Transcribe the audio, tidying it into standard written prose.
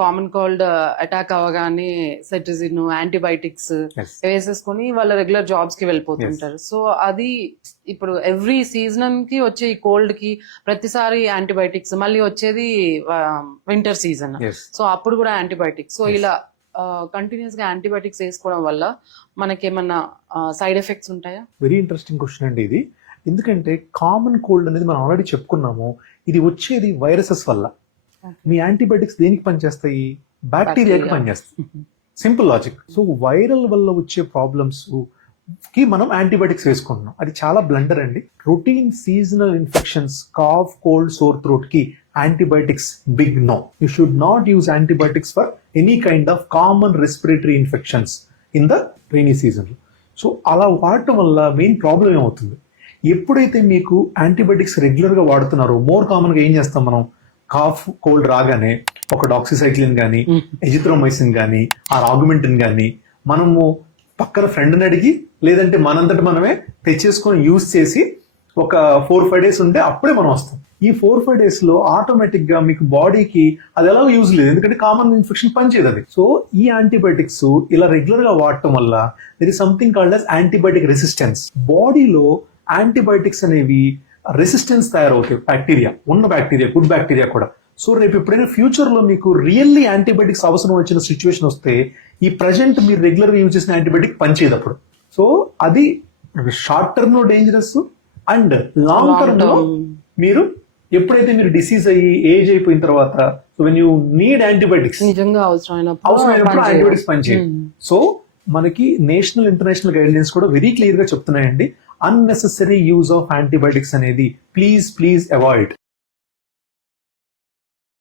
Common cold attack అవగానే cetirizine antibiotics వేసేసుకొని వాళ్ళ రెగ్యులర్ జాబ్స్ కి వెళ్ళిపోతుంటారు. సో అది ఇప్పుడు ఎవ్రీ సీజన్ కి వచ్చే ఈ కోల్డ్ కి ప్రతిసారి యాంటీబయాటిక్స్, మళ్ళీ వచ్చేది వింటర్ సీజన్, సో అప్పుడు కూడా యాంటీబయాటిక్స్. సో ఇలా కంటిన్యూస్ గా యాంటీబయాటిక్స్ వేసుకోవడం వల్ల మనకేమన్నా సైడ్ ఎఫెక్ట్స్ ఉంటాయా? వెరీ ఇంట్రెస్టింగ్ క్వశ్చన్ అండి ఇది. ఎందుకంటే కామన్ కోల్డ్ అనేది మనం ఆల్రెడీ చెప్పుకున్నాము, ఇది వచ్చేది వైరసెస్ వల్ల. మీ యాంటీబయాటిక్స్ దేనికి పనిచేస్తాయి? బ్యాక్టీరియాకి పనిచేస్తాయి. Simple logic. సో వైరల్ వల్ల వచ్చే ప్రాబ్లమ్స్ కి మనం యాంటీబయాటిక్స్ వేసుకుంటున్నాం, అది చాలా బ్లండర్ అండి. Routine seasonal infections, cough, cold, sore throat కి antibiotics big no. You should not use antibiotics for any kind of common respiratory infections in the rainy season. So అలా వాడటం వల్ల మెయిన్ ప్రాబ్లం ఏమవుతుంది, ఎప్పుడైతే మీకు యాంటీబయాటిక్స్ రెగ్యులర్ గా వాడుతున్నారో, more common గా ఏం చేస్తాం మనం, కాఫ్ కోల్డ్ రాగానే ఒక డాక్సిసైక్లిన్ కానీ, ఎజిథ్రోమైసిన్ కానీ, ఆ ఆగ్మెంటిన్ కానీ మనము పక్కన ఫ్రెండ్ని అడిగి లేదంటే మనంతటి మనమే తెచ్చేసుకొని యూజ్ చేసి ఒక 4-5 days ఉంటే అప్పుడే మనం వస్తాం. ఈ 4-5 days లో ఆటోమేటిక్ గా మీకు బాడీకి అది ఎలా యూజ్ లేదు, ఎందుకంటే కామన్ ఇన్ఫెక్షన్ పనిచేయదు అది. సో ఈ యాంటీబయాటిక్స్ ఇలా రెగ్యులర్ గా వాడటం వల్ల there is something called as antibiotic resistance. బాడీలో యాంటీబయాటిక్స్ అనేవి రెసిస్టెన్స్ తయారవుతాయి, బ్యాక్టీరియా, ఉన్న బ్యాక్టీరియా, గుడ్ బ్యాక్టీరియా కూడా. సో రేపు ఎప్పుడైనా ఫ్యూచర్ లో మీకు రియల్లీ యాంటీబయాటిక్స్ అవసరం వచ్చిన సిచ్యువేషన్ వస్తే ఈ ప్రజెంట్ మీరు రెగ్యులర్ గా యూజ్ చేసిన యాంటీబయాటిక్ పనిచేయదు అప్పుడు. సో అది షార్ట్ టర్మ్ లో డేంజరస్ అండ్ లాంగ్ టర్మ్ లో మీరు ఎప్పుడైతే మీరు డిసీజ్ అయ్యి ఏజ్ అయిపోయిన తర్వాత, so when you need antibiotics, అవసరమైనప్పుడు యాంటీబయాటిక్స్ పనిచేయదు. సో మనకి నేషనల్ ఇంటర్నేషనల్ గైడ్ లైన్స్ కూడా వెరీ క్లియర్ గా చెప్తున్నాయండి, unnecessary use of antibiotics అనేది ప్లీజ్ అవాయిడ్.